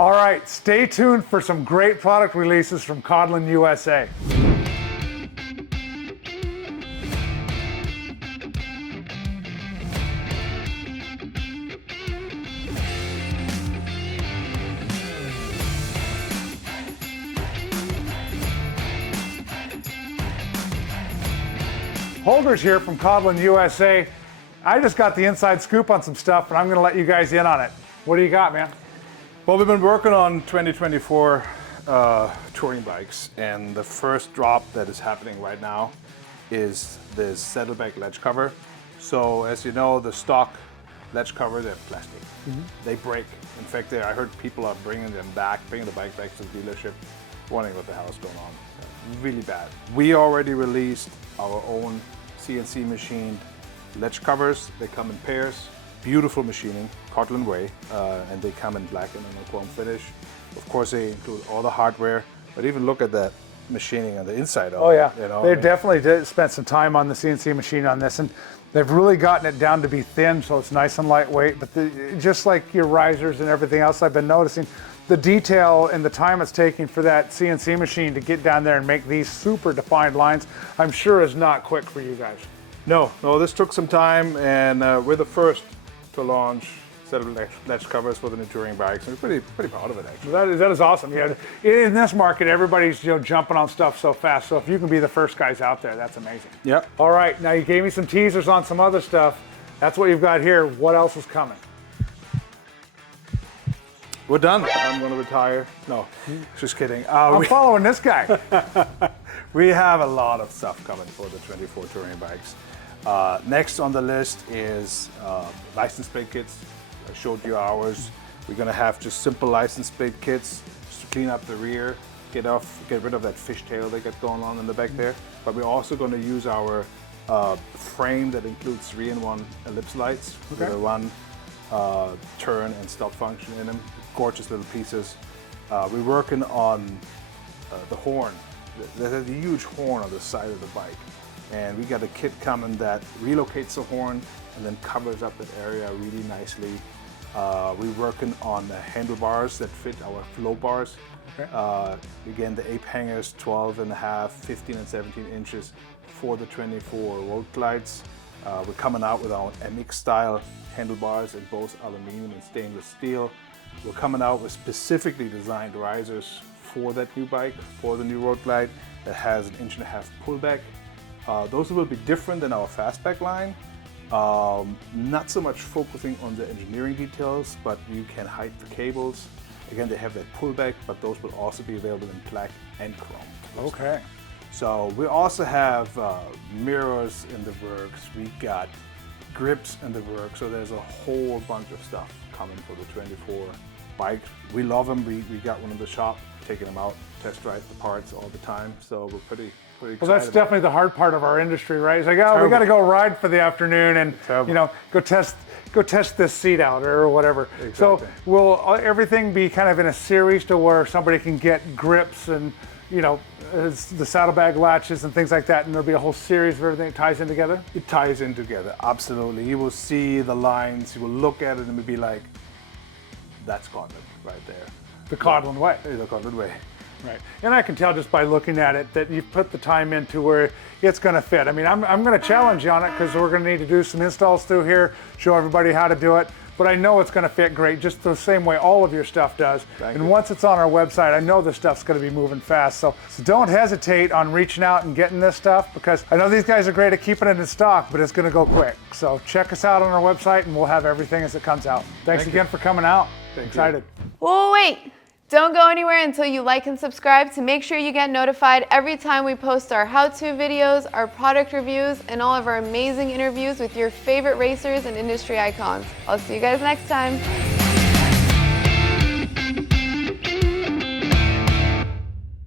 All right, stay tuned for some great product releases from Kodlin USA. Holger's here from Kodlin USA. I just got the inside scoop on some stuff, and I'm going to let you guys in on it. What do you got, man? Well, we've been working on 2024 touring bikes, and the first drop that is happening right now is this Saddlebag Latch cover. So, as you know, the stock latch cover, they're plastic. They break. In fact, I heard people are bringing the bike back to the dealership, wondering what the hell is going on. Really bad. We already released our own CNC machined latch covers. They come in pairs, beautiful machining, Kodlin way, and they come in black and in a chrome finish. Of course, they include all the hardware, but even look at that machining on the inside of it. Oh yeah, you know, they definitely spent some time on the CNC machine on this, and they've really gotten it down to be thin, so it's nice and lightweight. But just like your risers and everything else, I've been noticing the detail and the time it's taking for that CNC machine to get down there and make these super defined lines, I'm sure is not quick for you guys. No, this took some time, and we're the first to launch set of latch covers for the new touring bikes. We're pretty proud of it, actually. That is awesome. Yeah, in this market, everybody's jumping on stuff so fast. So if you can be the first guys out there, that's amazing. Yeah. All right, now you gave me some teasers on some other stuff. That's what you've got here. What else is coming? We're done. I'm going to retire. No, just kidding. I'm following this guy. We have a lot of stuff coming for the 24 touring bikes. Next on the list is license plate kits. I showed you ours. We're going to have just simple license plate kits just to clean up the rear, get rid of that fishtail they got going on in the back there. But we're also going to use our frame that includes 3-in-1 ellipse lights with a run, turn, and stop function in them. Gorgeous little pieces. We're working on the horn. There's a huge horn on the side of the bike, and we got a kit coming that relocates the horn and then covers up that area really nicely. We're working on the handlebars that fit our flow bars. Again, the ape hangers, 12.5, 15 and 17 inches for the 24 road glides. We're coming out with our MX style handlebars in both aluminum and stainless steel. We're coming out with specifically designed risers for that new bike, for the new road glide, that has an 1.5 inch pullback. Those will be different than our fastback line. Not so much focusing on the engineering details, but you can hide the cables. Again, they have that pullback, but those will also be available in black and chrome. Okay. So we also have mirrors in the works. We got grips in the works. So there's a whole bunch of stuff coming for the 24 bike. We love them. We got one in the shop, taking them out, test drive the parts all the time. So we're pretty excited. Well, that's definitely the hard part of our industry, right? It's like, oh, we got to go ride for the afternoon and go test this seat out or whatever. Exactly. So will everything be kind of in a series to where somebody can get grips and the saddlebag latches and things like that, and there'll be a whole series of everything that ties in together? It ties in together, absolutely. You will see the lines, you will look at it and be like, that's Kodlin right there. The Kodlin way. The Kodlin way. Right, and I can tell just by looking at it that you've put the time into where it's going to fit. I mean, I'm going to challenge you on it because we're going to need to do some installs through here, show everybody how to do it. But I know it's going to fit great, just the same way all of your stuff does. And once it's on our website, I know this stuff's going to be moving fast. So don't hesitate on reaching out and getting this stuff, because I know these guys are great at keeping it in stock, but it's going to go quick. So check us out on our website, and we'll have everything as it comes out. Thanks again for coming out. Excited. Well, wait. Don't go anywhere until you like and subscribe to make sure you get notified every time we post our how-to videos, our product reviews, and all of our amazing interviews with your favorite racers and industry icons. I'll see you guys next time.